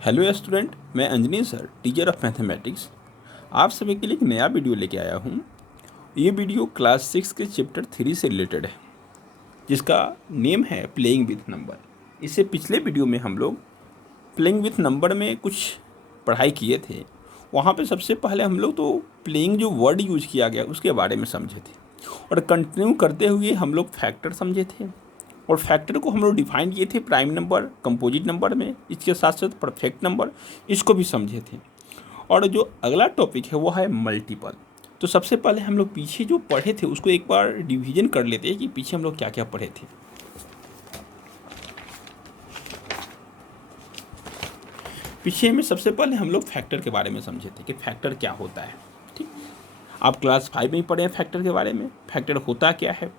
Hello student, मैं Anjani sir, teacher of mathematics, आप सभी के लिए एक नया वीडियो लेके आया हूँ। ये वीडियो क्लास 6 के चैप्टर 3 से रिलेटेड है, जिसका नेम है प्लेइंग विथ नंबर। इससे पिछले वीडियो में हम लोग प्लेइंग विथ नंबर में कुछ पढ़ाई किए थे। वहाँ पे सबसे पहले हम लोग तो प्लेइंग जो वर्ड यूज किया गया उसके बारे में समझे थे, और कंटिन्यू करते हुए हम लोग फैक्टर समझे थे, और फैक्टर को हम लोग डिफाइन किए थे प्राइम नंबर, कंपोजिट नंबर में। इसके साथ साथ परफेक्ट नंबर, इसको भी समझे थे। और जो अगला टॉपिक है वो है मल्टीपल। तो सबसे पहले हम लोग पीछे जो पढ़े थे उसको एक बार डिवीजन कर लेते हैं कि पीछे हम लोग क्या क्या पढ़े थे। पीछे में सबसे पहले हम लोग फैक्टर के बारे में समझे थे कि फैक्टर क्या होता है। ठीक, आप क्लास 5 में ही पढ़े हैं फैक्टर के बारे में, फैक्टर होता क्या है,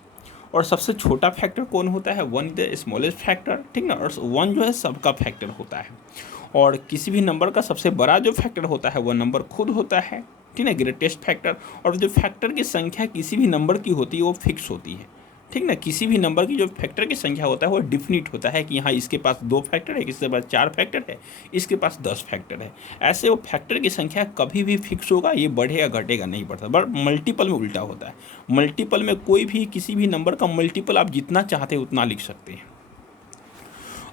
और सबसे छोटा फैक्टर कौन होता है, one is the smallest factor, ठीक ना। और वन जो है सबका फैक्टर होता है, और किसी भी नंबर का सबसे बड़ा जो फैक्टर होता है वह नंबर खुद होता है, ठीक ना, ग्रेटेस्ट फैक्टर। और जो फैक्टर की संख्या किसी भी नंबर की होती है वो फिक्स होती है, ठीक ना। किसी भी नंबर की जो फैक्टर की संख्या होता है वो डिफिनिट होता है कि यहाँ इसके पास 2 फैक्टर है, इसके पास 4 फैक्टर है, इसके पास 10 फैक्टर है। ऐसे वो फैक्टर की संख्या कभी भी फिक्स होगा, ये बढ़ेगा घटेगा नहीं बढ़ता। बट मल्टीपल में उल्टा होता है। मल्टीपल में कोई भी किसी भी नंबर का मल्टीपल आप जितना चाहते हैं उतना लिख सकते हैं।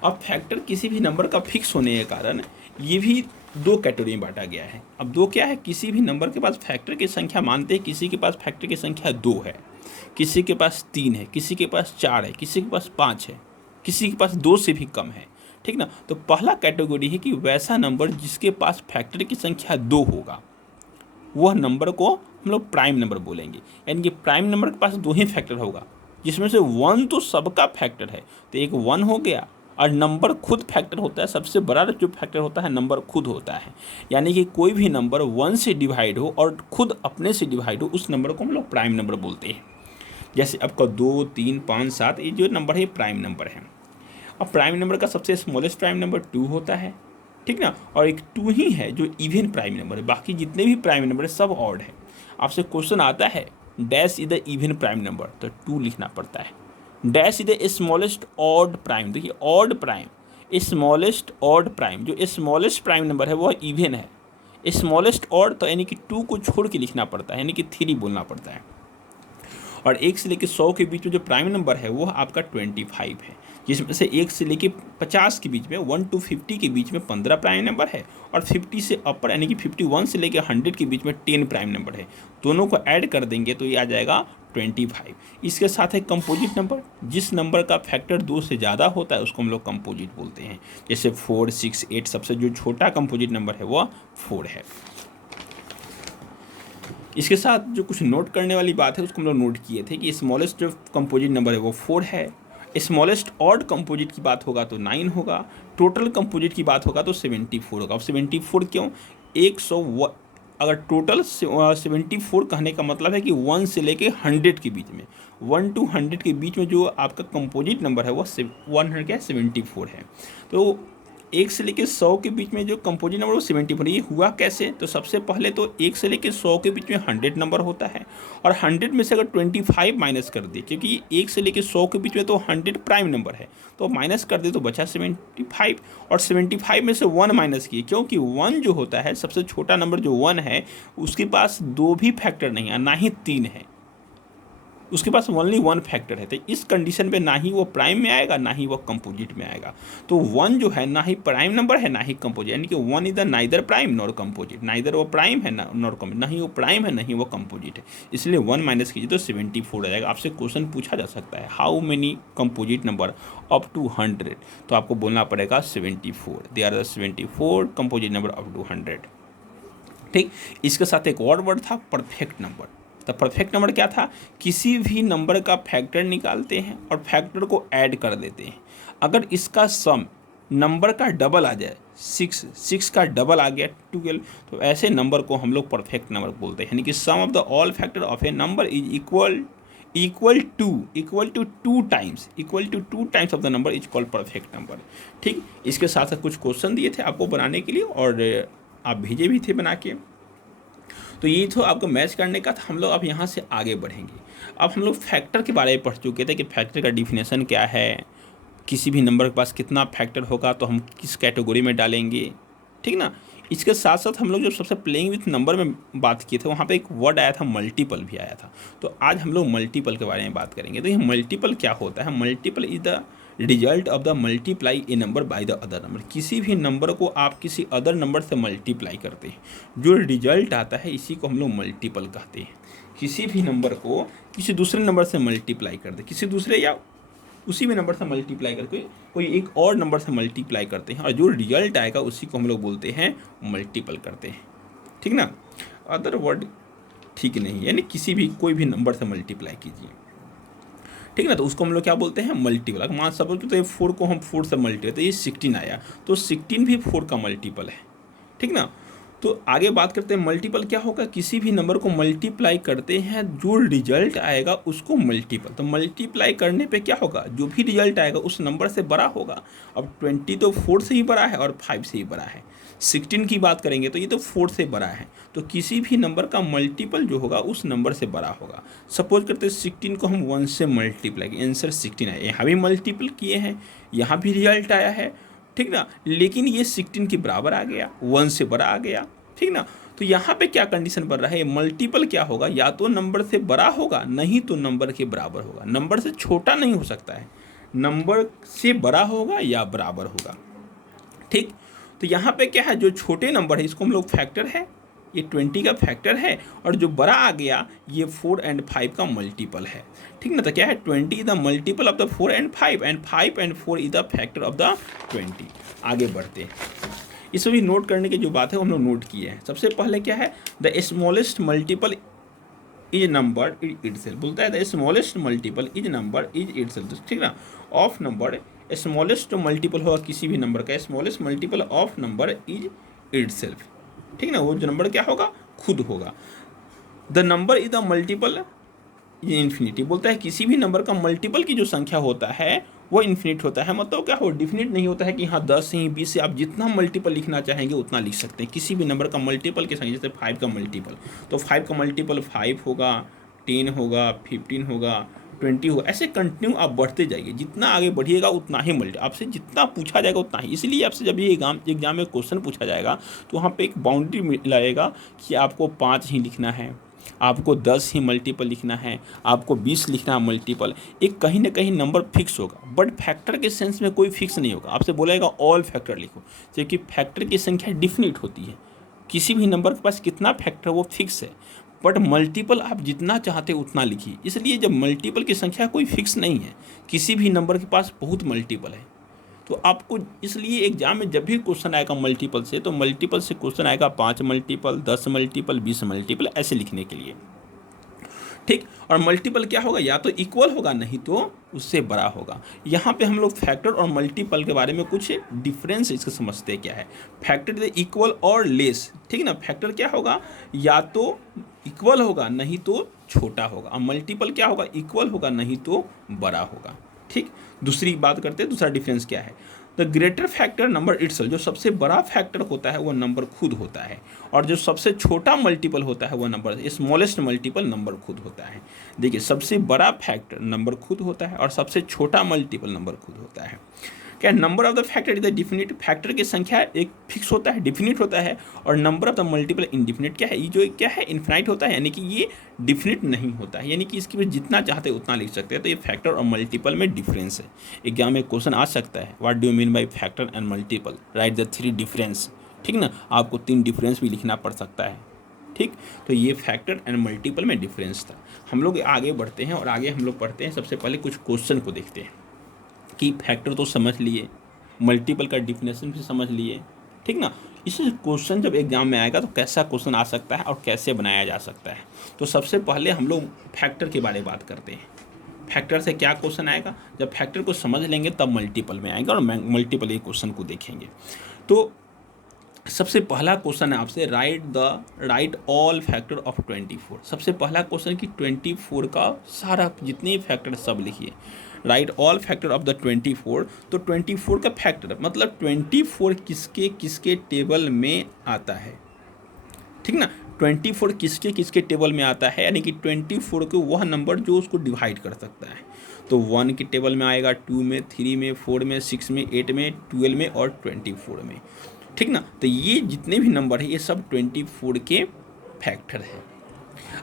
अब फैक्टर किसी भी नंबर का फिक्स होने के कारण ये भी 2 कैटेगरी में बांटा गया है। अब 2 क्या है, किसी भी नंबर के पास फैक्टर की संख्या मानते हैं, किसी के पास फैक्टर की संख्या 2 है, किसी के पास 3 है, किसी के पास 4 है, किसी के पास 5 है, किसी के पास 2 से भी कम है, ठीक ना। तो पहला कैटेगरी है कि वैसा नंबर जिसके पास फैक्टर की संख्या 2 होगा, वह नंबर को हम लोग प्राइम नंबर बोलेंगे। यानी कि प्राइम नंबर के पास 2 ही फैक्टर होगा, जिसमें से 1 तो सबका फैक्टर है, तो एक 1 हो गया, और नंबर खुद फैक्टर होता है। सबसे बड़ा जो फैक्टर होता है नंबर खुद होता है। यानी कि कोई भी नंबर 1 से डिवाइड हो और खुद अपने से डिवाइड हो, उस नंबर को हम लोग प्राइम नंबर बोलते हैं। जैसे आपका 2, 3, 5, 7, ये जो नंबर है ये प्राइम नंबर है। अब प्राइम नंबर का सबसे स्मॉलेस्ट प्राइम नंबर 2 होता है, ठीक ना। और एक 2 ही है जो इवन प्राइम नंबर है, बाकी जितने भी प्राइम नंबर है सब ऑड है। आपसे क्वेश्चन आता है dash is the even prime number, तो 2 लिखना पड़ता है। Dash is the smallest odd prime, देखिए odd prime, smallest odd prime, जो स्मॉलेस्ट प्राइम नंबर है वह इवन है। स्मॉलेस्ट ऑड तो यानी कि 2 को छोड़ के लिखना पड़ता है, यानी कि 3 बोलना पड़ता है। और 1 से लेकर 100 के बीच में जो प्राइम नंबर है वो आपका 25 है, जिसमें से 1 से लेकर 50 के बीच में 1 to 50 के बीच में 15 प्राइम नंबर है, और 50 से अपर यानी कि 51 से लेकर 100 के बीच में 10 प्राइम नंबर है। दोनों को ऐड कर देंगे तो ये आ जाएगा 25। इसके साथ है कंपोजिट नंबर, जिस नंबर का फैक्टर 2 से ज़्यादा होता है उसको हम लोग कंपोजिट बोलते हैं। जैसे 4, 6, 8, सबसे जो छोटा कंपोजिट नंबर है वह 4 है। इसके साथ जो कुछ नोट करने वाली बात है उसको हम लोग नोट किए थे कि स्मॉलेस्ट जो कंपोजिट नंबर है वो 4 है। स्मॉलेस्ट ऑड कंपोजिट की बात होगा तो 9 होगा। टोटल कंपोजिट की बात होगा तो 74 होगा। अब 74 क्यों, 100, अगर टोटल 74 कहने का मतलब है कि 1 से लेके 100 के बीच में, 1 to 100 के बीच में जो आपका कंपोजिट नंबर है वो 174 है। तो 1 से लेकर 100 के बीच में जो कंपोजिट नंबर वो 74, ये हुआ कैसे। तो सबसे पहले तो 1 से लेकर 100 के बीच में 100 नंबर होता है, और 100 में से अगर 25 माइनस कर दे, क्योंकि 1 से लेकर 100 के बीच में तो 100 प्राइम नंबर है, तो माइनस कर दे तो बचा 75, और 75 में से 1 माइनस किए, क्योंकि 1 जो होता है सबसे छोटा नंबर जो 1 है उसके पास 2 भी फैक्टर नहीं है, ना ही 3 है, उसके पास ओनली 1 फैक्टर है। तो इस कंडीशन पे ना ही वो प्राइम में आएगा ना ही वो कंपोजिट में आएगा। तो 1 जो है ना ही प्राइम नंबर है ना ही कंपोजिट, यानी कि 1 is the neither prime nor composite, neither वो प्राइम है नॉर कंपोजिट, ना ही वो प्राइम है ना ही वो कंपोजिट है। इसलिए 1 माइनस कीजिए तो 74 आ जाएगा। आपसे क्वेश्चन पूछा जा सकता है how many composite number up to 100, तो आपको बोलना पड़ेगा 74, they are the 74 composite number up to 100। ठीक, इसके साथ एक और वर्ड था परफेक्ट नंबर। तो परफेक्ट नंबर क्या था, किसी भी नंबर का फैक्टर निकालते हैं और फैक्टर को ऐड कर देते हैं। अगर इसका सम नंबर का डबल आ जाए, 6 का डबल आ गया 12, तो ऐसे नंबर को हम लोग परफेक्ट नंबर बोलते हैं। यानी कि sum of the all factor of a number is equal to two times of the number is called perfect number. ठीक, इसके साथ साथ कुछ क्वेश्चन दिए थे आपको बनाने के लिए, और आप भेजे भी थे बना के। तो ये तो आपको मैच करने का था। हम लोग अब यहाँ से आगे बढ़ेंगे। अब हम लोग फैक्टर के बारे में पढ़ चुके थे कि फैक्टर का डिफिनेशन क्या है, किसी भी नंबर के पास कितना फैक्टर होगा तो हम किस कैटेगरी में डालेंगे, ठीक ना। इसके साथ साथ हम लोग जब सबसे प्लेइंग विथ नंबर में बात किए थे, वहाँ पे एक वर्ड आया था मल्टीपल भी आया था। तो आज हम लोग मल्टीपल के बारे में बात करेंगे। तो ये मल्टीपल क्या होता है? Multiple is the result of the multiply A number by the other number. किसी भी नंबर को आप किसी अदर नंबर से मल्टीप्लाई करते हैं, जो रिजल्ट आता है इसी को हम लोग मल्टीपल कहते हैं। किसी भी नंबर को किसी दूसरे नंबर से मल्टीप्लाई कर दे, किसी दूसरे या उसी में नंबर से मल्टीप्लाई करके कोई एक और नंबर से मल्टीप्लाई करते हैं, और जो रिजल्ट आएगा उसी को हम लोग बोलते हैं मल्टीपल करते हैं, ठीक ना। अदर वर्ड ठीक नहीं, यानी किसी भी कोई भी नंबर से मल्टीप्लाई कीजिए, ठीक ना, तो उसको हम लोग क्या बोलते हैं? मल्टीपल। अगर मान सपोज तो ये 4 को हम 4 से मल्टीपल, तो ये 16 आया, तो 16 भी 4 का मल्टीपल है, ठीक ना। तो आगे बात करते हैं मल्टीपल क्या होगा? किसी भी नंबर को मल्टीप्लाई करते हैं, जो रिजल्ट आएगा उसको मल्टीपल। तो मल्टीप्लाई करने पे क्या होगा? जो भी रिजल्ट आएगा उस नंबर से बड़ा होगा। अब 20 तो 4 से ही बड़ा है और 5 से ही बड़ा है। 16 की बात करेंगे तो ये तो 4 से बड़ा है, तो किसी भी नंबर का मल्टीपल जो होगा उस नंबर से बड़ा होगा। सपोज करते हैं 16 को हम 1 से मल्टीप्लाई, आंसर 16 है। यहाँ भी मल्टीपल किए हैं, यहाँ भी रिजल्ट आया है, ठीक ना, लेकिन ये 16 के बराबर आ गया, 1 से बड़ा आ गया, ठीक ना। तो यहाँ पे क्या कंडीशन बन रहा है? मल्टीपल क्या होगा? या तो नंबर से बड़ा होगा, नहीं तो नंबर के बराबर होगा। नंबर से छोटा नहीं हो सकता है, नंबर से बड़ा होगा या बराबर होगा, ठीक। तो यहाँ पे क्या है? जो छोटे नंबर है इसको हम लोग फैक्टर है, ये 20 का फैक्टर है, और जो बड़ा आ गया ये 4 एंड 5 का मल्टीपल है, ठीक ना। तो क्या है? 20 is the multiple of the 4 and 5 and 5 and 4 is the factor of the 20। आगे बढ़ते हैं, इसमें भी नोट करने की जो बात है वो हम लोग नोट किए हैं। सबसे पहले क्या है? The smallest multiple is number is itself. बोलता है the smallest multiple is number is itself, ठीक ना। ऑफ नंबर, स्मॉलेस्ट जो मल्टीपल होगा किसी भी नंबर का, smallest multiple of number is itself, ठीक ना। वो जो नंबर क्या होगा? खुद होगा। The number is the multiple ये इन्फिनिटी। बोलता है किसी भी नंबर का मल्टीपल की जो संख्या होता है वो इन्फिनिट होता है। मतलब क्या हो? डिफिनिट नहीं होता है कि हाँ 10 से 20 से आप जितना मल्टीपल लिखना चाहेंगे उतना लिख सकते हैं। किसी भी नंबर का मल्टीपल की संख्या, जैसे 5 का मल्टीपल, तो 5 का मल्टीपल 5 होगा, 10 होगा, 15 होगा, 20 होगा, ऐसे कंटिन्यू आप बढ़ते जाइए। जितना आगे बढ़िएगा उतना ही मल्टी, आपसे जितना पूछा जाएगा उतना ही। इसलिए आपसे जब ये एग्जाम में क्वेश्चन पूछा जाएगा तो वहाँ पे एक बाउंड्री मिलाएगा कि आपको 5 ही लिखना है, आपको 10 ही मल्टीपल लिखना है, आपको 20 लिखना है मल्टीपल। एक कहीं ना कहीं नंबर फिक्स होगा, बट फैक्टर के सेंस में कोई फिक्स नहीं होगा। आपसे बोलेगा ऑल फैक्टर लिखो, क्योंकि फैक्टर की संख्या डिफिनिट होती है। किसी भी नंबर के पास कितना फैक्टर वो फिक्स है, बट मल्टीपल आप जितना चाहते उतना लिखिए। इसलिए जब मल्टीपल की संख्या कोई फिक्स नहीं है, किसी भी नंबर के पास बहुत मल्टीपल है, तो आपको इसलिए एग्जाम में जब भी क्वेश्चन आएगा मल्टीपल से, तो मल्टीपल से क्वेश्चन आएगा 5 मल्टीपल, 10 मल्टीपल, 20 मल्टीपल, ऐसे लिखने के लिए, ठीक। और मल्टीपल क्या होगा? या तो इक्वल होगा, नहीं तो उससे बड़ा होगा। यहाँ पे हम लोग फैक्टर और मल्टीपल के बारे में कुछ डिफरेंस इसको समझते हैं क्या है। फैक्टर इज इक्वल और लेस, ठीक ना। फैक्टर क्या होगा? या तो इक्वल होगा, नहीं तो छोटा होगा। और मल्टीपल क्या होगा? इक्वल होगा, नहीं तो बड़ा होगा, ठीक। दूसरी बात करते हैं, दूसरा डिफरेंस क्या है। The greater factor number itself, जो सबसे बड़ा फैक्टर होता है वो नंबर खुद होता है, और जो सबसे छोटा मल्टीपल होता है वो नंबर, स्मॉलेस्ट मल्टीपल नंबर खुद होता है। देखिए, सबसे बड़ा फैक्टर नंबर खुद होता है और सबसे छोटा मल्टीपल नंबर खुद होता है। क्या number of the factor is the definite. Factor की संख्या एक फिक्स होता है, डिफिनिट होता है, और number of the multiple indefinite क्या है? ये जो क्या है? इन्फिनाइट होता है, यानी कि ये डिफिनिट नहीं होता है, यानी कि इसकी वजह जितना चाहते उतना लिख सकते हैं। तो ये फैक्टर और मल्टीपल में डिफरेंस है। एग्जाम में क्वेश्चन आ सकता है, what do you mean by factor and multiple, right the 3 difference, ठीक ना। आपको 3 डिफरेंस भी लिखना पड़ सकता है, ठीक। तो ये फैक्टर एंड मल्टीपल में डिफरेंस था। हम लोग आगे बढ़ते हैं और आगे हम लोग पढ़ते हैं। सबसे पहले कुछ क्वेश्चन को देखते हैं कि फैक्टर तो समझ लिए, मल्टीपल का डिफिनेशन भी समझ लिए, ठीक ना। इस क्वेश्चन जब एग्जाम में आएगा तो कैसा क्वेश्चन आ सकता है और कैसे बनाया जा सकता है। तो सबसे पहले हम लोग फैक्टर के बारे में बात करते हैं। फैक्टर से क्या क्वेश्चन आएगा? जब फैक्टर को समझ लेंगे तब मल्टीपल में आएगा और मल्टीपल ये क्वेश्चन को देखेंगे। तो सबसे पहला क्वेश्चन है आपसे, राइट ऑल फैक्टर ऑफ 24। सबसे पहला क्वेश्चन कि 24 का सारा जितने फैक्टर सब लिखिए। Right all factor of the 24। तो 24 का फैक्टर मतलब 24 किसके किसके टेबल में आता है, ठीक ना। 24 किसके किसके टेबल में आता है, यानी कि 24 को वह नंबर जो उसको डिवाइड कर सकता है। तो 1 के टेबल में आएगा, 2 में, 3 में, 4 में, 6 में, 8 में, 12 में और 24 में। ठीक ना। तो ये जितने भी नंबर है ये सब 24 के फैक्टर है।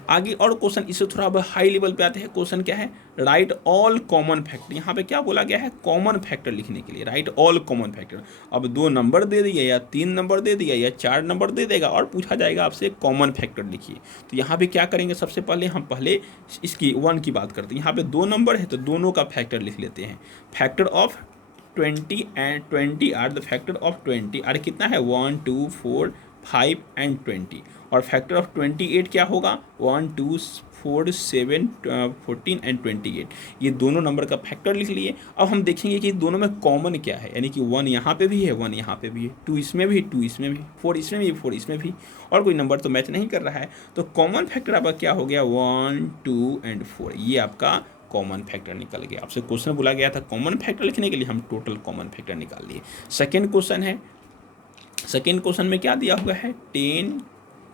आगे और क्वेश्चन इससे थोड़ा अब हाई लेवल पे आते हैं। क्वेश्चन क्या है, राइट ऑल कॉमन फैक्टर। यहाँ पे क्या बोला गया है, कॉमन फैक्टर लिखने के लिए राइट ऑल कॉमन फैक्टर। अब 2 नंबर दे दिया या 3 नंबर दे दिया या 4 नंबर दे देगा और पूछा जाएगा आपसे कॉमन फैक्टर लिखिए। तो यहाँ पे क्या करेंगे, सबसे पहले हम पहले इसकी 1 की बात करते हैं। यहाँ पे 2 नंबर है तो दोनों का फैक्टर लिख लेते हैं। Factor of 20 and 20 are the factor of 20 are कितना है 1 2 4 5 एंड 20। और फैक्टर ऑफ 28 क्या होगा 1 2 4 7 14 एंड 28। ये दोनों नंबर का फैक्टर लिख लिए। अब हम देखेंगे कि दोनों में कॉमन क्या है, यानी कि 1 यहाँ पे भी है 1 यहाँ पे भी है, 2 इसमें भी 2 इसमें भी, 4 इसमें भी 4 इसमें भी, और कोई नंबर तो मैच नहीं कर रहा है। तो कॉमन फैक्टर आपका क्या हो गया 1 2 एंड 4। ये आपका कॉमन फैक्टर निकल गया। आपसे क्वेश्चन बोला गया था कॉमन फैक्टर लिखने के लिए, हम टोटल कॉमन फैक्टर निकाल लिए। सेकेंड क्वेश्चन है, सेकेंड क्वेश्चन में क्या दिया हुआ है 10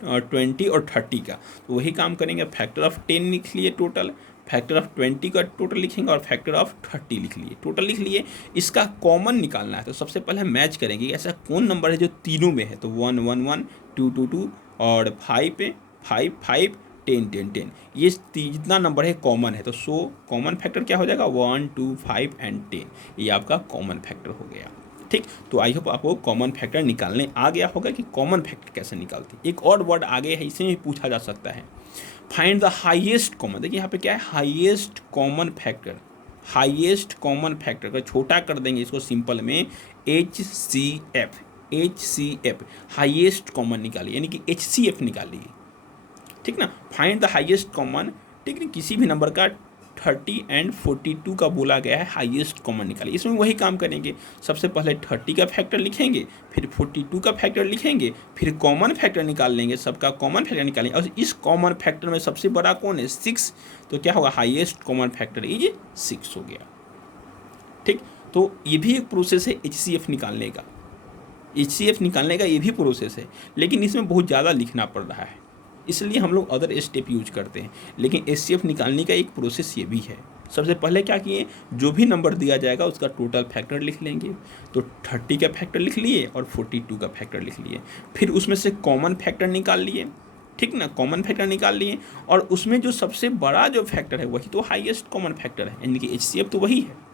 20 और 30 का। तो वही काम करेंगे, फैक्टर ऑफ 10 लिख लिए टोटल, फैक्टर ऑफ 20 का टोटल लिखेंगे और फैक्टर ऑफ 30 लिख लिए, टोटल लिख लिए। इसका कॉमन निकालना है तो सबसे पहले हम मैच करेंगे ऐसा कौन नंबर है जो तीनों में है। तो 1 1 1 2 2 2 और 5 5 5 10 10 10, ये जितना नंबर है कॉमन है। तो सो कॉमन फैक्टर क्या हो जाएगा 1 2 5 एंड 10। ये आपका कॉमन फैक्टर हो गया। ठीक, तो आई होप आपको कॉमन फैक्टर निकालने आ गया होगा कि कॉमन फैक्टर कैसे निकालते हैं। एक और वर्ड आगे है, इसे भी पूछा जा सकता है, फाइंड द हाईएस्ट कॉमन। देखिए यहाँ पे क्या है highest common factor. Highest common factor का छोटा कर देंगे इसको सिंपल में HCF। HCF हाईएस्ट कॉमन निकालिए, यानी कि HCF निकालिए। ठीक ना, फाइंड द हाईएस्ट कॉमन। ठीक है, किसी भी नंबर का 30 एंड 42 का बोला गया है हाईएस्ट कॉमन निकालिए। इसमें वही काम करेंगे, सबसे पहले 30 का फैक्टर लिखेंगे, फिर 42 का फैक्टर लिखेंगे, फिर कॉमन फैक्टर निकाल लेंगे, सबका कॉमन फैक्टर निकालेंगे। और इस कॉमन फैक्टर में सबसे बड़ा कौन है 6, तो क्या होगा हाईएस्ट कॉमन फैक्टर इज 6 हो गया। ठीक, तो ये भी एक प्रोसेस है HCF निकालने का। HCF निकालने का ये भी प्रोसेस है, लेकिन इसमें बहुत ज़्यादा लिखना पड़ रहा है, इसलिए हम लोग अदर स्टेप यूज करते हैं। लेकिन HCF निकालने का एक प्रोसेस ये भी है। सबसे पहले क्या किए, जो भी नंबर दिया जाएगा उसका टोटल फैक्टर लिख लेंगे। तो 30 का फैक्टर लिख लिए और 42 का फैक्टर लिख लिए, फिर उसमें से कॉमन फैक्टर निकाल लिए। ठीक ना, कॉमन फैक्टर निकाल लिए और उसमें जो सबसे बड़ा जो फैक्टर है वही तो हाईएस्ट कॉमन फैक्टर है, यानी कि HCF तो वही है।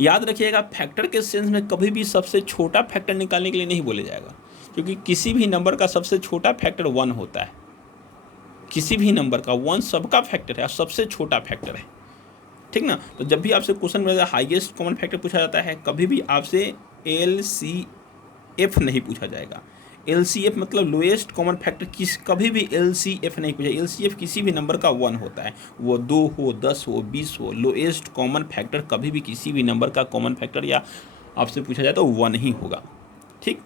याद रखिएगा, फैक्टर के सेंस में कभी भी सबसे छोटा फैक्टर निकालने के लिए नहीं बोले जाएगा, क्योंकि किसी भी नंबर का सबसे छोटा फैक्टर 1 होता है। किसी भी नंबर का 1 सबका फैक्टर है और सबसे छोटा फैक्टर है। ठीक ना, तो जब भी आपसे क्वेश्चन में हाईएस्ट कॉमन फैक्टर पूछा जाता है, कभी भी आपसे LCF नहीं पूछा जाएगा। LCF मतलब लोएस्ट कॉमन फैक्टर, कभी भी LCF नहीं पूछा। LCF किसी भी नंबर का 1 होता है, वो 2 हो 10 हो 20 हो। लोएस्ट कॉमन फैक्टर कभी भी किसी भी नंबर का कॉमन फैक्टर या आपसे पूछा जाए तो 1 ही होगा। ठीक,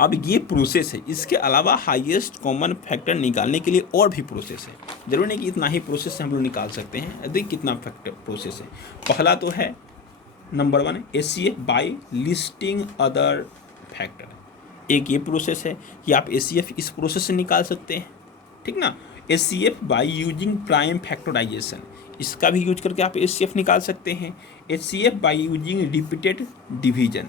अब ये प्रोसेस है, इसके अलावा हाईएस्ट कॉमन फैक्टर निकालने के लिए और भी प्रोसेस है। जरूर नहीं कि इतना ही प्रोसेस से हम लोग निकाल सकते हैं। देखिए कितना फैक्टर प्रोसेस है। पहला तो है number 1 HCF by listing other factor. एक ये प्रोसेस है कि आप HCF इस प्रोसेस से निकाल सकते हैं। ठीक ना, HCF by using prime factorization, इसका भी यूज करके आप HCF निकाल सकते हैं। HCF by using repeated division,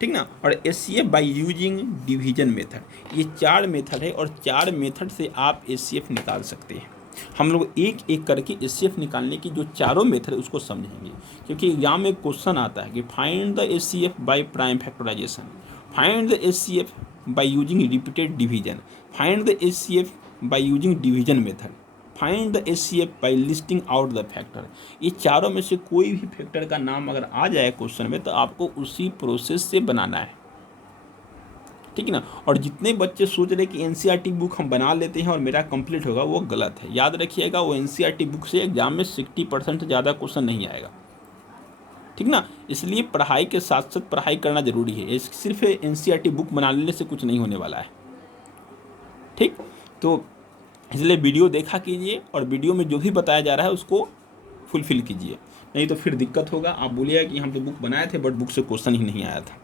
ठीक ना, और HCF by using division method. ये 4 मेथड है और 4 मेथड से आप HCF निकाल सकते हैं। हम लोग एक एक करके HCF निकालने की जो चारों मेथड है उसको समझेंगे, क्योंकि एग्जाम में क्वेश्चन आता है कि find the HCF by prime factorization, find the HCF by using repeated division, find the HCF by using division method, find the HCF by listing out the factor. ये चारों में से कोई भी फैक्टर का नाम अगर आ जाए क्वेश्चन में तो आपको उसी प्रोसेस से बनाना है। ठीक है ना, और जितने बच्चे सोच रहे कि NCERT बुक हम बना लेते हैं और मेरा कंप्लीट होगा, वो गलत है। याद रखिएगा, वो NCERT बुक से एग्जाम में 60% से ज़्यादा क्वेश्चन नहीं आएगा। ठीक ना, इसलिए पढ़ाई के साथ साथ पढ़ाई करना जरूरी है। सिर्फ NCERT बुक बना लेने से कुछ नहीं होने वाला है। ठीक, तो इसलिए वीडियो देखा कीजिए और वीडियो में जो भी बताया जा रहा है उसको फुलफिल कीजिए, नहीं तो फिर दिक्कत होगा। आप बोलिएगा कि हम तो बुक बनाए थे बट बुक से क्वेश्चन ही नहीं आया था।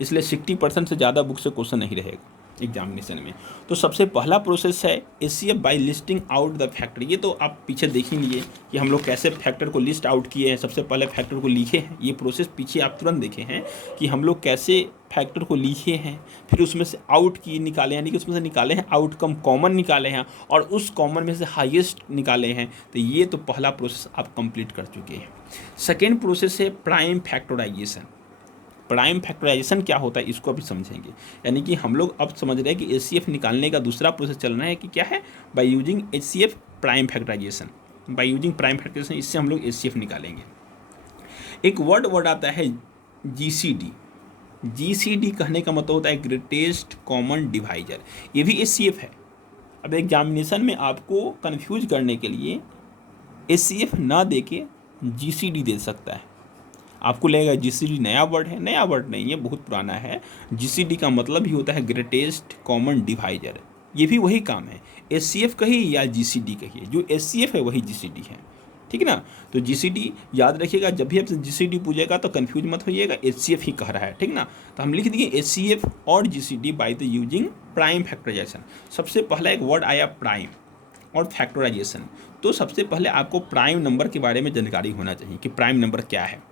इसलिए 60% से ज़्यादा बुक से क्वेश्चन नहीं रहेगा। एग्जामिनेशन में। तो सबसे पहला प्रोसेस है HCF by listing out the factor. ये तो आप पीछे देख ही लिए कि हम लोग कैसे फैक्टर को लिस्ट आउट किए हैं, सबसे पहले फैक्टर को लिखे हैं। ये प्रोसेस पीछे आप तुरंत देखे हैं कि हम लोग कैसे फैक्टर को लिखे हैं, फिर उसमें से आउट किए निकाले, यानी कि उसमें से निकाले हैं आउटकम, कॉमन निकाले हैं और उस कॉमन में से हाईएस्ट निकाले हैं। तो ये तो पहला प्रोसेस आप कंप्लीट कर चुके हैं। सेकेंड प्रोसेस है प्राइम फैक्टराइजेशन। प्राइम फैक्टराइजेशन क्या होता है इसको अभी समझेंगे। यानी कि हम लोग अब समझ रहे हैं कि एचसीएफ निकालने का दूसरा प्रोसेस चल रहा है कि क्या है, by using HCF prime factorization. By using prime factorization इससे हम लोग एचसीएफ निकालेंगे। एक वर्ड आता है जीसीडी। जीसीडी कहने का मतलब होता है ग्रेटेस्ट कॉमन डिवाइजर। ये भी एचसीएफ है। अब एग्जामिनेशन में आपको कन्फ्यूज करने के लिए एचसीएफ ना दे के जीसीडी दे सकता है। आपको लगेगा जीसीडी नया वर्ड है, नया वर्ड नहीं है, बहुत पुराना है। जीसीडी का मतलब ही होता है ग्रेटेस्ट कॉमन डिवाइजर। ये भी वही काम है, एचसीएफ कहिए या जीसीडी कहिए, जो एचसीएफ है वही जीसीडी है, ठीक है ना। तो जीसीडी याद रखिएगा, जब भी आपसे जीसीडी पूछेगा तो कंफ्यूज मत होइएगा, एचसीएफ ही कह रहा है, ठीक ना। तो हम लिख दिए एचसीएफ और GCD by the using prime factorization. सबसे पहला एक वर्ड आया प्राइम और फैक्टराइजेशन। तो सबसे पहले आपको प्राइम नंबर के बारे में जानकारी होना चाहिए कि प्राइम नंबर क्या है,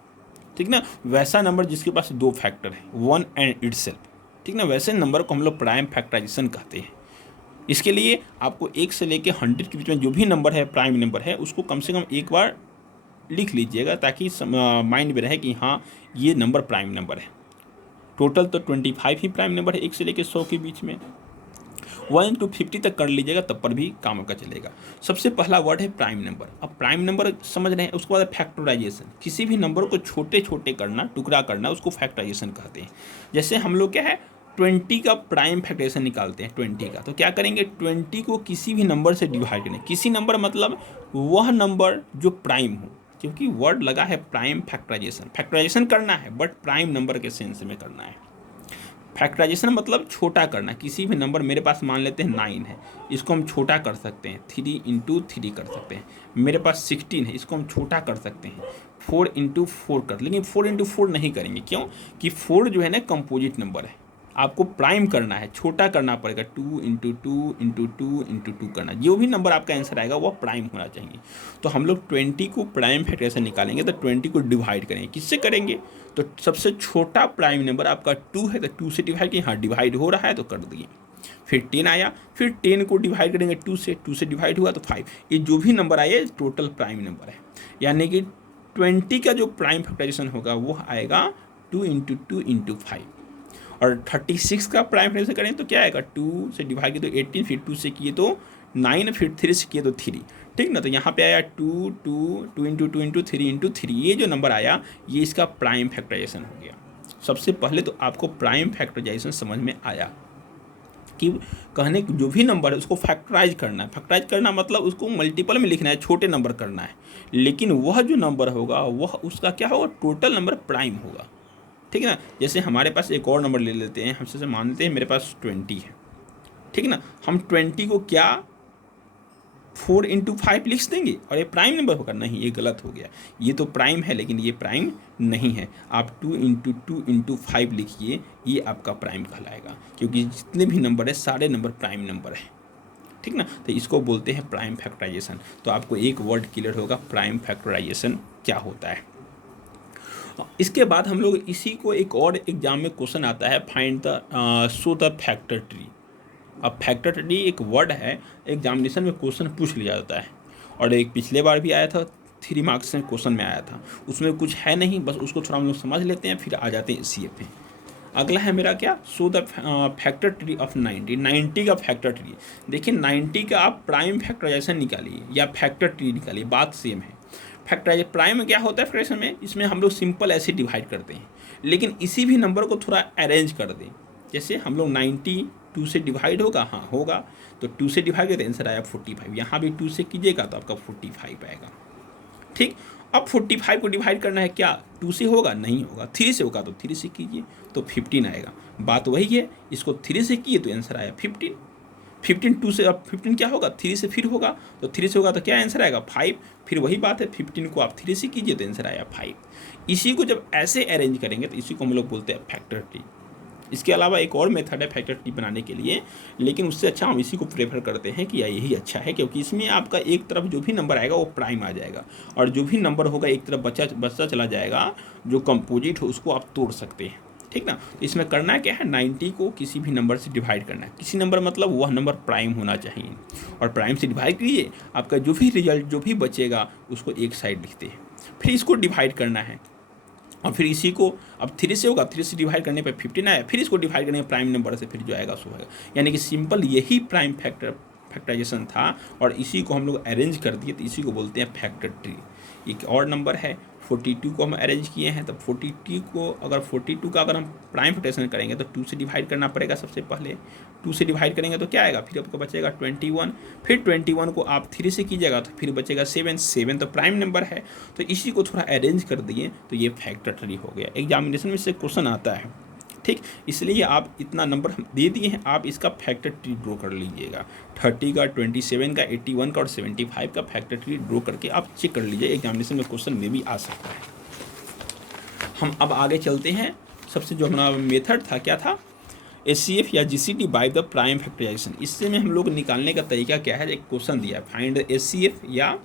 ठीक ना। वैसा नंबर जिसके पास दो फैक्टर है, वन एंड इटसेल्फ, ठीक ना, वैसे नंबर को हम लोग प्राइम फैक्टराइजेशन कहते हैं। इसके लिए आपको 1 से लेकर 100 के बीच में जो भी नंबर है प्राइम नंबर है उसको कम से कम एक बार लिख लीजिएगा, ताकि माइंड में रहे कि हाँ ये नंबर प्राइम नंबर है। टोटल तो 25 ही प्राइम नंबर है 1 से लेकर 100 के बीच में। 1 to 50 तक कर लीजिएगा तब पर भी काम का चलेगा। सबसे पहला वर्ड है प्राइम नंबर। अब प्राइम नंबर समझ रहे हैं, उसके बाद फैक्टराइजेशन। किसी भी नंबर को छोटे छोटे करना, टुकड़ा करना, उसको फैक्टराइजेशन कहते हैं। जैसे हम लोग क्या है 20 का प्राइम फैक्टराइजेशन निकालते हैं 20 का, तो क्या करेंगे 20 को किसी भी नंबर से डिवाइड करें। किसी नंबर मतलब वह नंबर जो प्राइम हो, क्योंकि वर्ड लगा है प्राइम फैक्टराइजेशन। फैक्टराइजेशन करना है बट प्राइम नंबर के सेंस में करना है। फैक्टराइजेशन मतलब छोटा करना। किसी भी नंबर, मेरे पास मान लेते हैं 9 है, इसको हम छोटा कर सकते हैं, 3 into 3 कर सकते हैं। मेरे पास 16 है, इसको हम छोटा कर सकते हैं, 4 into 4 कर। लेकिन 4 into 4 नहीं करेंगे, क्यों कि 4 जो है ना कंपोजिट नंबर है, आपको प्राइम करना है, छोटा करना पड़ेगा। 2 into 2 into 2 into 2 करना। जो भी नंबर आपका आंसर आएगा वह प्राइम होना चाहिए। तो हम लोग 20 को प्राइम फैक्टराइजेशन निकालेंगे तो 20 को डिवाइड करेंगे। किससे करेंगे, तो सबसे छोटा प्राइम नंबर आपका 2 है तो 2 से डिवाइड किए, हाँ डिवाइड हो रहा है तो कर दिए। फिर 10 आया, फिर 10 को डिवाइड करेंगे 2 से, 2 से डिवाइड हुआ तो 5। ये जो भी नंबर आए टोटल प्राइम नंबर है। यानी कि 20 का जो प्राइम फैक्टराइजेशन होगा वो आएगा 2 into 2 into 5। और 36 का प्राइम फैक्टराइजेशन करें तो क्या आएगा, 2 से डिवाइड किए तो 18, फिर 2 से किए तो 9, फिर 3 से किए तो 3, ठीक ना। तो यहाँ पे आया 2 into 2 into 3 into 3। ये जो नंबर आया ये इसका प्राइम फैक्टराइजेशन हो गया। सबसे पहले तो आपको प्राइम फैक्टराइजेशन समझ में आया कि कहने जो भी नंबर है उसको फैक्टराइज करना है। फैक्टराइज करना मतलब उसको मल्टीपल में लिखना है, छोटे नंबर करना है, लेकिन वह जो नंबर होगा वह उसका क्या होगा, टोटल नंबर प्राइम होगा, ठीक है ना। जैसे हमारे पास एक और नंबर ले लेते हैं, हमसे से मान लेते हैं मेरे पास 20 है, ठीक है ना। हम 20 को क्या 4 into 5 लिख देंगे और ये प्राइम नंबर होगा, नहीं ये गलत हो गया। ये तो प्राइम है लेकिन ये प्राइम नहीं है। आप 2 into 2 into 5 लिखिए, ये आपका प्राइम कहलाएगा, क्योंकि जितने भी नंबर है सारे नंबर प्राइम नंबर है, ठीक ना। तो इसको बोलते हैं प्राइम फैक्टराइजेशन। तो आपको एक वर्ड क्लियर होगा प्राइम फैक्टराइजेशन क्या होता है। इसके बाद हम लोग इसी को एक और एग्जाम में क्वेश्चन आता है, find the show the factor tree. अब फैक्टर ट्री एक वर्ड है, एग्जामिनेशन में क्वेश्चन पूछ लिया जाता है, और एक पिछले बार भी आया था 3 मार्क्स में क्वेश्चन में आया था। उसमें कुछ है नहीं, बस उसको थोड़ा हम लोग समझ लेते हैं फिर आ जाते हैं सीएफ में। अगला है मेरा क्या, show the factor tree of 90 का फैक्टर ट्री। देखिए 90 का आप प्राइम फैक्टराइजेशन निकालिए या फैक्टर ट्री निकालिए, बात सेम है। फैक्टराइज प्राइम में क्या होता है फैक्टराइजेशन में, इसमें हम लोग सिंपल ऐसे डिवाइड करते हैं, लेकिन इसी भी नंबर को थोड़ा अरेंज कर दें। जैसे हम लोग 90 2 से डिवाइड होगा, हाँ होगा, तो 2 से डिवाइड करते आंसर आया 45। यहाँ भी 2 से कीजिएगा तो आपका 45 आएगा, ठीक। अब 45 को डिवाइड करना है, क्या 2 से होगा, नहीं होगा, 3 से होगा तो 3 से कीजिए तो 15 आएगा। बात वही है, इसको 3 से किए तो आंसर आया 15। 15 2 से, अब 15 क्या होगा, 3 से फिर होगा, तो 3 से होगा तो क्या आंसर आएगा 5। फिर वही बात है, 15 को आप 3 से कीजिए तो आंसर आया 5। इसी को जब ऐसे अरेंज करेंगे तो इसी को हम लोग बोलते हैं फैक्टर ट्री। इसके अलावा एक और मेथड है फैक्टर ट्री बनाने के लिए, लेकिन उससे अच्छा हम इसी को प्रेफर करते हैं कि यही अच्छा है, क्योंकि इसमें आपका एक तरफ जो भी नंबर आएगा वो प्राइम आ जाएगा, और जो भी नंबर होगा एक तरफ बचता चला जाएगा, जो कंपोजिट हो उसको आप तोड़ सकते हैं, ठीक ना। तो इसमें करना क्या है, 90 को किसी भी नंबर से डिवाइड करना है। किसी नंबर मतलब वह नंबर प्राइम होना चाहिए, और प्राइम से डिवाइड कीजिए, आपका जो भी रिजल्ट जो भी बचेगा उसको एक साइड लिखते हैं, फिर इसको डिवाइड करना है, और फिर इसी को अब 3 से होगा, 3 से डिवाइड करने पे 15 आया, फिर इसको डिवाइड करने प्राइम नंबर से फिर जो आएगा सो होगा। यानी कि सिंपल यही प्राइम फैक्टराइजेशन था, और इसी को हम लोग अरेंज कर दिए, तो इसी को बोलते हैं फैक्टर ट्री। एक और नंबर है 42 को हम अरेंज किए हैं, तब 42 को अगर 42 का अगर हम प्राइम फैक्टराइजेशन करेंगे तो 2 से डिवाइड करना पड़ेगा सबसे पहले। 2 से डिवाइड करेंगे तो क्या आएगा, फिर आपको बचेगा 21, फिर 21 को आप 3 से कीजिएगा तो फिर बचेगा 7 तो प्राइम नंबर है, तो इसी को थोड़ा अरेंज कर दिए तो ये फैक्टर ट्री हो गया। एग्जामिनेशन में से क्वेश्चन आता है, ठीक, इसलिए आप इतना नंबर दे दिए हैं, आप इसका फैक्टर ट्री ड्रॉ कर लीजिएगा। 30 का, 27 का, 81 का और 75 का फैक्टर ट्री ड्रॉ करके आप चेक कर लीजिए, एग्जामिनेशन में क्वेश्चन में भी आ सकता है। हम अब आगे चलते हैं। सबसे जो हमारा मेथड था क्या था, HCF या GCD by the prime factorization. इससे में हम लोग निकालने का तरीका क्या है, एक क्वेश्चन दिया है, फाइंड द HCF या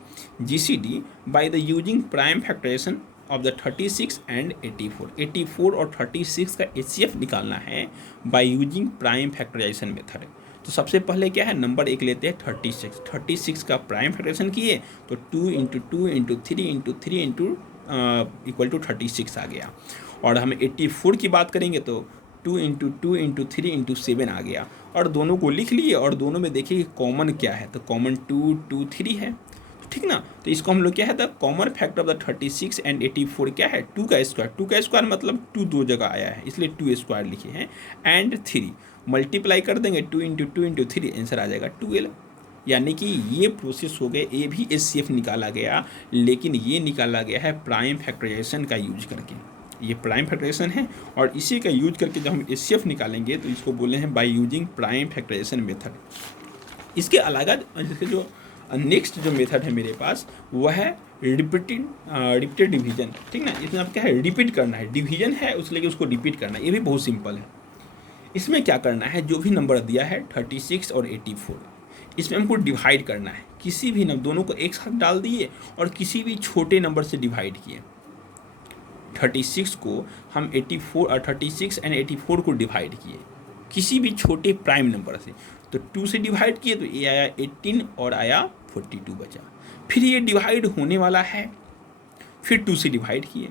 GCD by the using prime factorization of the 36 and 84। 84 और 36 का HCF निकालना है by using prime factorization method. तो सबसे पहले क्या है, नंबर एक लेते हैं 36। 36 का प्राइम फैक्टराइजेशन किए तो 2 × 2 × 3 × 3 इक्वल टू 36 आ गया। और हम 84 की बात करेंगे तो 2 × 2 × 3 × 7 आ गया, और दोनों को लिख लिए, और दोनों में देखिए कॉमन क्या है, तो कॉमन 2 2 3 है, ठीक ना। तो इसको हम लोग क्या है, the common factor of the 36 and 84 क्या है, 2 का स्क्वायर। 2 का स्क्वायर मतलब 2 दो जगह आया है, इसलिए 2 स्क्वायर लिखे हैं, एंड 3 मल्टीप्लाई कर देंगे, 2 × 2 × 3 आंसर आ जाएगा 12। यानी कि ये प्रोसेस हो गए, ये भी HCF निकाला गया, लेकिन ये निकाला गया है प्राइम फैक्टराइजेशन का यूज करके। ये प्राइम फैक्टराइजेशन है, और इसी का यूज करके जब हम HCF निकालेंगे तो इसको बोले हैं by using prime factorization method. इसके अलावा जैसे जो नेक्स्ट जो मेथड है मेरे पास वह है रिपीटेड डिवीजन, ठीक ना। इसमें आप क्या है, रिपीट करना है, डिवीजन है उसलिए उसको रिपीट करना है, ये भी बहुत सिंपल है। इसमें क्या करना है, जो भी नंबर दिया है 36 और 84, इसमें हमको डिवाइड करना है। किसी भी नंबर, दोनों को एक साथ डाल दिए और किसी भी छोटे नंबर से डिवाइड किए। 36 को हम 84 और 36 एंड 84 को डिवाइड किए किसी भी छोटे प्राइम नंबर से, तो 2 से डिवाइड किए तो ये आया 18 और आया 42 बचा। फिर ये डिवाइड होने वाला है, फिर 2 से डिवाइड किए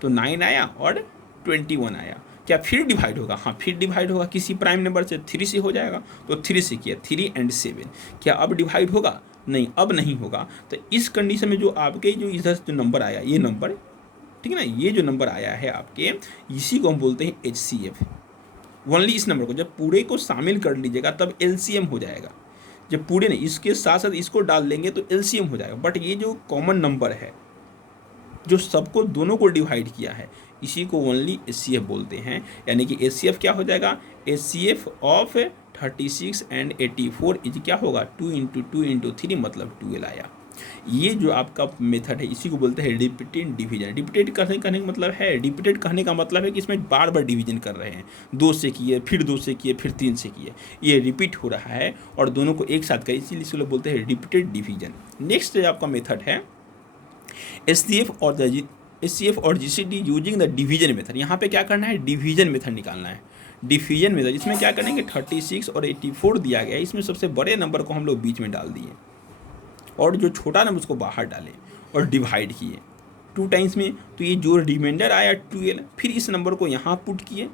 तो 9 आया और 21 आया। क्या फिर डिवाइड होगा, हाँ फिर डिवाइड होगा किसी प्राइम नंबर से, 3 से हो जाएगा, तो 3 से किया 3 एंड 7। क्या अब डिवाइड होगा, नहीं अब नहीं होगा। तो इस कंडीशन में जो आपके जो इधर जो नंबर आया, ये नंबर, ठीक है ना, ये जो नंबर आया है आपके, इसी को हम बोलते हैं HCF। ओनली इस नंबर को जब पूरे को शामिल कर लीजिएगा तब LCM हो जाएगा। जब पूरे नहीं, इसके साथ साथ इसको डाल देंगे तो LCM हो जाएगा। बट ये जो कॉमन नंबर है जो सबको दोनों को डिवाइड किया है, इसी को ओनली HCF बोलते हैं। यानी कि HCF क्या हो जाएगा, HCF ऑफ 36 एंड 84 इज क्या होगा, 2 × 2 × 3 मतलब 12 आया। ये जो आपका मेथड है इसी को बोलते हैं रिपीटेड डिवीजन। रिपीटेड कहने का मतलब है, रिपीटेड कहने का मतलब है कि इसमें बार बार डिवीजन कर रहे हैं, 2 से किए, फिर 2 से किए, फिर 3 से किए, ये रिपीट हो रहा है और दोनों को एक साथ करें, इसीलिए इसको बोलते हैं रिपीटेड डिवीजन। नेक्स्ट आपका मेथड है HCF और GCD using the division method. यहाँ पे क्या करना है, डिवीजन मेथड निकालना है। डिवीजन मेथड इसमें क्या करेंगे, 36 और 84 दिया गया है, इसमें सबसे बड़े नंबर को हम लोग बीच में डाल दिए और जो छोटा नंबर उसको बाहर डाले और डिवाइड किए 2 टाइम्स में। तो ये जो रिमाइंडर आया 12, फिर इस नंबर को यहाँ पुट किए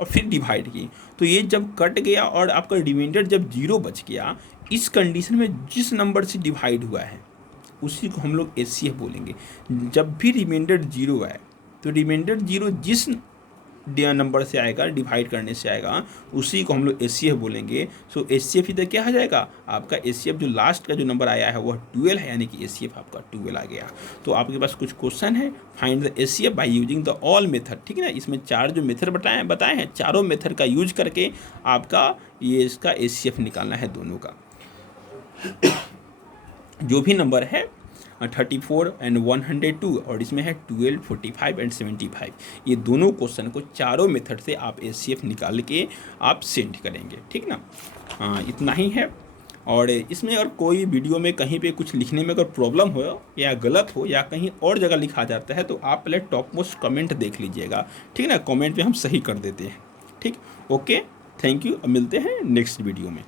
और फिर डिवाइड किए। तो ये जब कट गया और आपका रिमाइंडर जब 0 बच गया, इस कंडीशन में जिस नंबर से डिवाइड हुआ है उसी को हम लोग HCF बोलेंगे। जब भी रिमाइंडर 0 आए तो रिमाइंडर 0 जिस नंबर से आएगा, डिवाइड करने से आएगा, उसी को हम लोग HCF बोलेंगे। सो HCF इधर क्या आ जाएगा, आपका HCF जो लास्ट का जो नंबर आया है वह 12 है, यानी कि HCF आपका 12 आ गया। तो आपके पास कुछ क्वेश्चन है, find the HCF by using the all method, ठीक है ना। इसमें 4 जो मेथड बताए हैं, चारों मेथड का यूज करके आपका ये इसका HCF निकालना है दोनों का। जो भी नंबर है 34 एंड 102, और इसमें है 12, 45 एंड 75। ये दोनों क्वेश्चन को चारों मेथड से आप एचसीएफ निकाल के आप सेंड करेंगे, ठीक ना। इतना ही है। और इसमें अगर कोई वीडियो में कहीं पे कुछ लिखने में अगर प्रॉब्लम हो या गलत हो या कहीं और जगह लिखा जाता है तो आप पहले टॉप मोस्ट कमेंट देख लीजिएगा, ठीक ना। कमेंट पे हम सही कर देते हैं, ठीक। Okay, thank you. अब मिलते हैं नेक्स्ट वीडियो में।